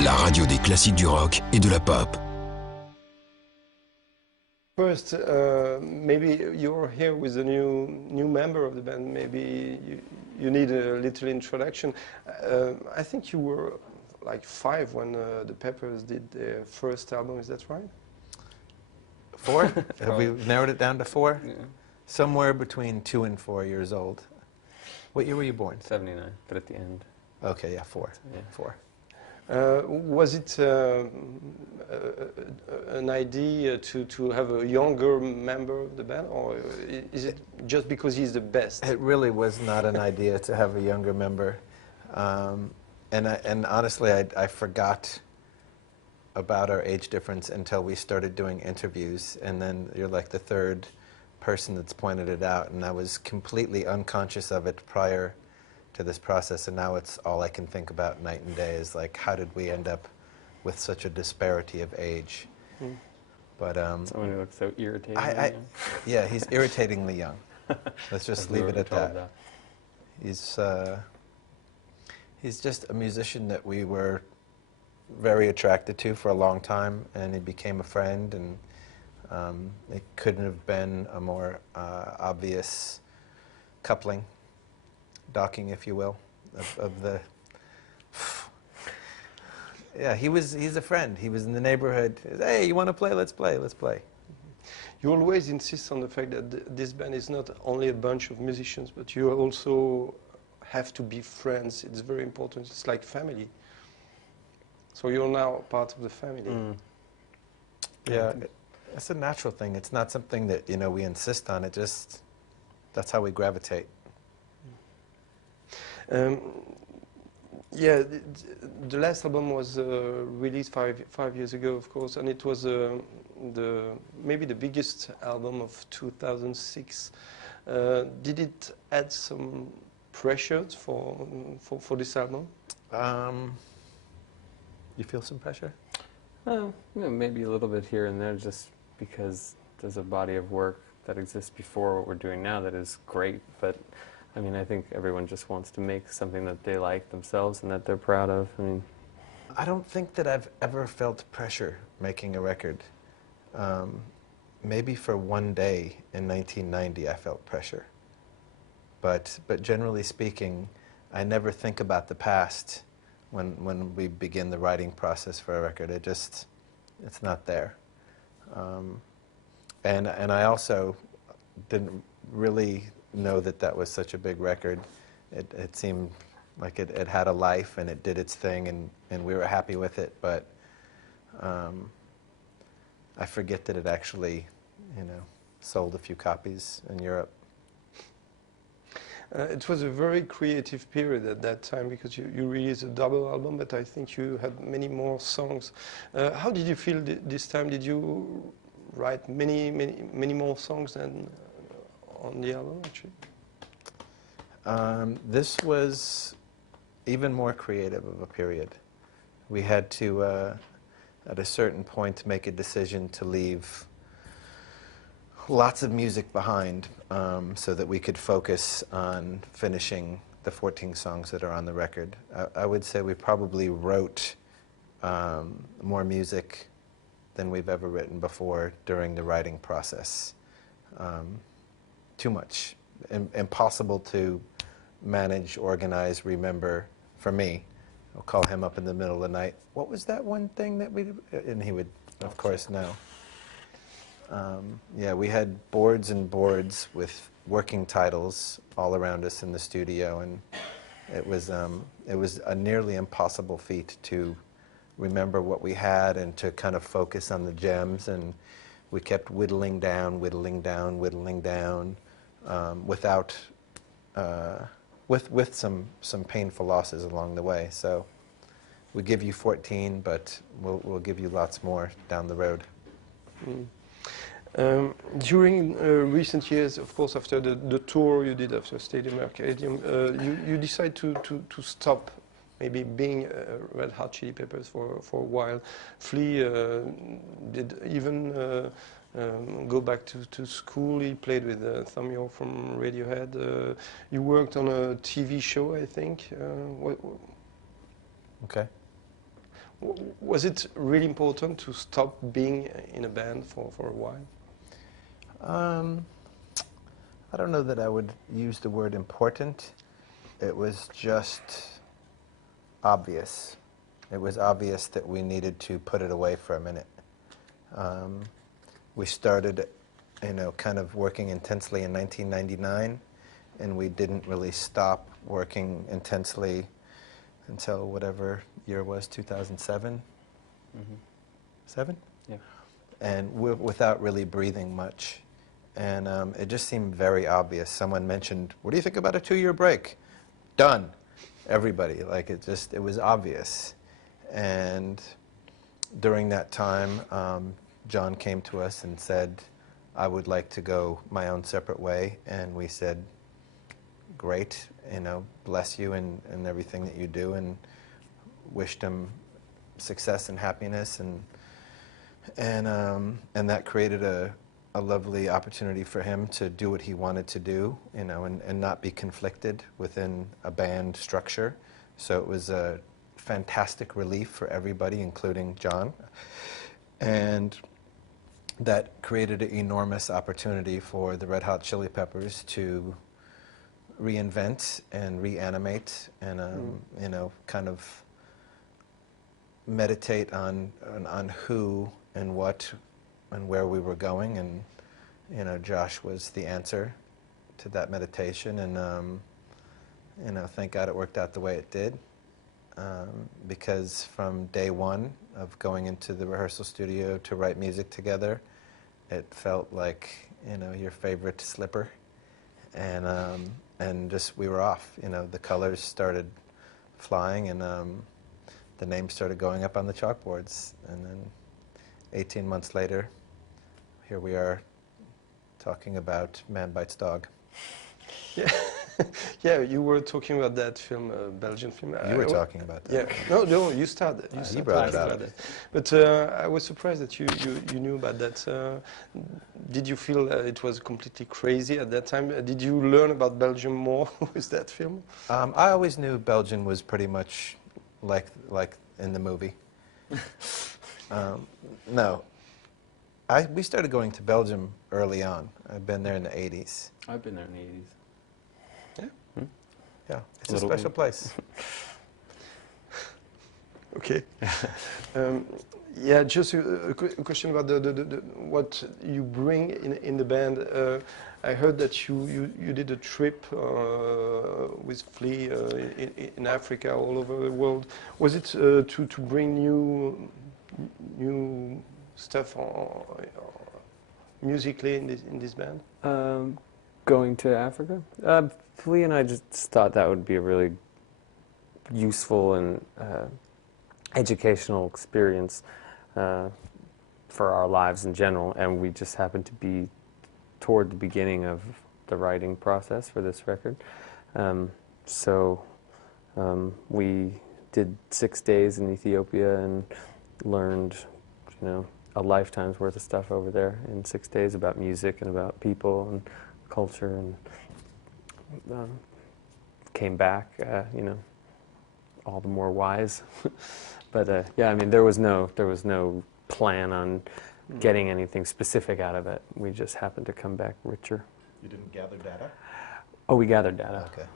la radio des classiques du rock et de la pop. First, maybe you're here with a new member of the band. Maybe you need a little introduction. I think you were like 5 when the Peppers did their first album. Is that right? 4? Have we narrowed it down to 4? Yeah. Somewhere between 2 and 4 years old. What year were you born? 79, but at the end. Okay, yeah, 4. Yeah. 4. Was it an idea to have a younger member of the band, or is it just because he's the best? It really was not an idea to have a younger member. And honestly, I forgot about our age difference until we started doing interviews, and then you're like the third person that's pointed it out, and I was completely unconscious of it prior to this process, and now it's all I can think about night and day is like, how did we end up with such a disparity of age? Mm. But Someone who looks so irritating. yeah, he's irritatingly young. Let's just leave it at that. He's just a musician that we were very attracted to for a long time, and he became a friend, and it couldn't have been a more obvious coupling, docking, if you will, of the... Yeah, he's a friend. He was in the neighborhood. Hey, you want to play? Let's play. Let's play. You always insist on the fact that this band is not only a bunch of musicians, but you also have to be friends. It's very important. It's like family. So you're now part of the family. Mm. Yeah, it's a natural thing. It's not something that, we insist on. It just, that's how we gravitate. Yeah, the last album was released five years ago, of course, and it was maybe the biggest album of 2006. Did it add some pressures for this album? You feel some pressure? Maybe a little bit here and there, just because there's a body of work that exists before what we're doing now that is great, but I mean, I think everyone just wants to make something that they like themselves and that they're proud of. I don't think that I've ever felt pressure making a record. Maybe for one day in 1990 I felt pressure. But generally speaking, I never think about the past when we begin the writing process for a record. It's not there. And I also didn't really know that was such a big record. It seemed like it had a life and it did its thing, and we were happy with it, but I forget that it actually, sold a few copies in Europe. It was a very creative period at that time, because you released a double album, but I think you had many more songs. How did you feel this time? Did you write many more songs than on the album, actually? This was even more creative of a period. We had to, at a certain point, make a decision to leave lots of music behind so that we could focus on finishing the 14 songs that are on the record. I would say we probably wrote more music than we've ever written before during the writing process. Too much. Impossible to manage, organize, remember for me. I'll call him up in the middle of the night. What was that one thing that we did? And he would, of course, know. Yeah, we had boards and boards with working titles all around us in the studio, and it was a nearly impossible feat to remember what we had and to kind of focus on the gems, and we kept whittling down, with some painful losses along the way. So we give you 14, but we'll give you lots more down the road. Mm. During recent years, of course, after the tour you did after Stadium Arcadium, you decided to stop maybe being Red Hot Chili Peppers for a while. Flea did even go back to school. He played with Thom Yorke from Radiohead. You worked on a TV show, I think. Okay. Was it really important to stop being in a band for a while? I don't know that I would use the word important. It was just obvious. It was obvious that we needed to put it away for a minute. We started, kind of working intensely in 1999, and we didn't really stop working intensely until whatever year was, 2007? Mm-hmm. 7? Yeah. And without really breathing much. And it just seemed very obvious. Someone mentioned, what do you think about a 2-year break? Done. Everybody. Like, it was obvious. And during that time, John came to us and said, I would like to go my own separate way. And we said, great, bless you and everything that you do, and wished him success and happiness. And that created a lovely opportunity for him to do what he wanted to do, and not be conflicted within a band structure. So it was a fantastic relief for everybody, including John. And that created an enormous opportunity for the Red Hot Chili Peppers to reinvent and reanimate and, kind of meditate on who and what and where we were going. And, Josh was the answer to that meditation. And, thank God it worked out the way it did. Because from day one of going into the rehearsal studio to write music together, it felt like, your favorite slipper. And just we were off. The colors started flying, and the names started going up on the chalkboards. And then 18 months later, here we are talking about Man Bites Dog. Yeah. Yeah, you were talking about that film, Belgian film. You were talking about that. Yeah, no, you started. You brought it up. But I was surprised that you knew about that. Did you feel it was completely crazy at that time? Did you learn about Belgium more with that film? I always knew Belgium was pretty much like in the movie. No. We started going to Belgium early on. I've been there in the 80s. I've been there in the 80s. Yeah, it's a special place. Okay. Yeah, just a question about the what you bring in the band. I heard that you did a trip with Flea in Africa, all over the world. Was it to bring new stuff musically in this band? Going to Africa? Flea and I just thought that would be a really useful and educational experience for our lives in general, and we just happened to be toward the beginning of the writing process for this record. So we did 6 days in Ethiopia and learned, a lifetime's worth of stuff over there in 6 days about music and about people and culture, and came back, all the more wise. But yeah, I mean, there was no plan on getting anything specific out of it. We just happened to come back richer. You didn't gather data? Oh, we gathered data. Okay.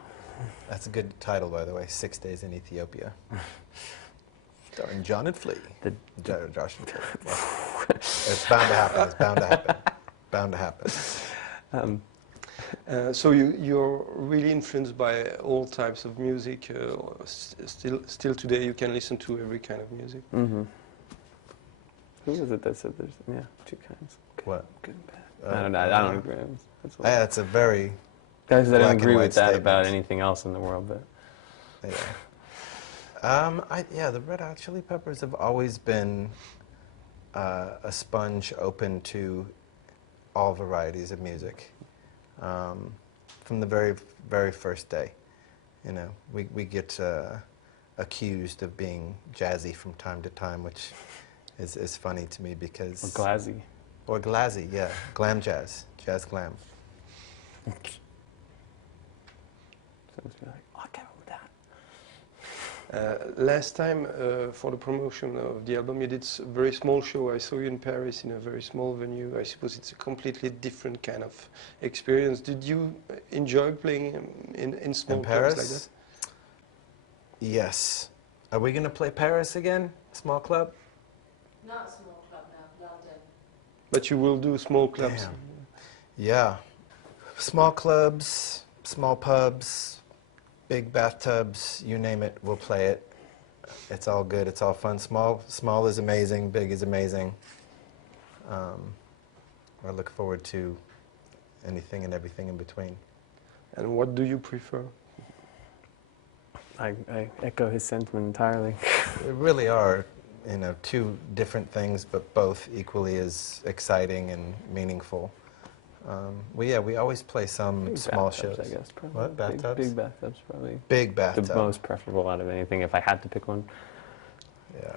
That's a good title, by the way, 6 Days in Ethiopia. Starring John and Flea. Josh and Flea. Well, it's bound to happen. It's bound to happen. Bound to happen. So you're really influenced by all types of music. Still today, you can listen to every kind of music. Mm-hmm. Who was it that said there's two kinds? What? Good and bad. I don't agree. That's a very guys that don't agree with that statement about anything else in the world, but yeah. The Red Hot Chili Peppers have always been a sponge open to all varieties of music. From the very, very first day, we get accused of being jazzy from time to time, which is funny to me because... Or glazzy, yeah. Glam jazz. Jazz glam. Someone's be like, I came up with that. Last time, for the promotion of the album, you did a very small show. I saw you in Paris in a very small venue. I suppose it's a completely different kind of experience. Did you enjoy playing in small In clubs Paris? like that? Yes. Are we going to play Paris again? Small club? Not small club now, London. But you will do small clubs. Damn. Yeah. Small clubs, small pubs, big bathtubs, you name it, we'll play it. It's all good, it's all fun. Small is amazing, big is amazing. I look forward to anything and everything in between. And what do you prefer? I echo his sentiment entirely. They really are, you know, two different things, but both equally as exciting and meaningful. We always play some Big small bathtubs, shows. I guess, probably. What, bathtubs? Big bathtubs, probably. Big bathtub. The most preferable out of anything, if I had to pick one. Yeah.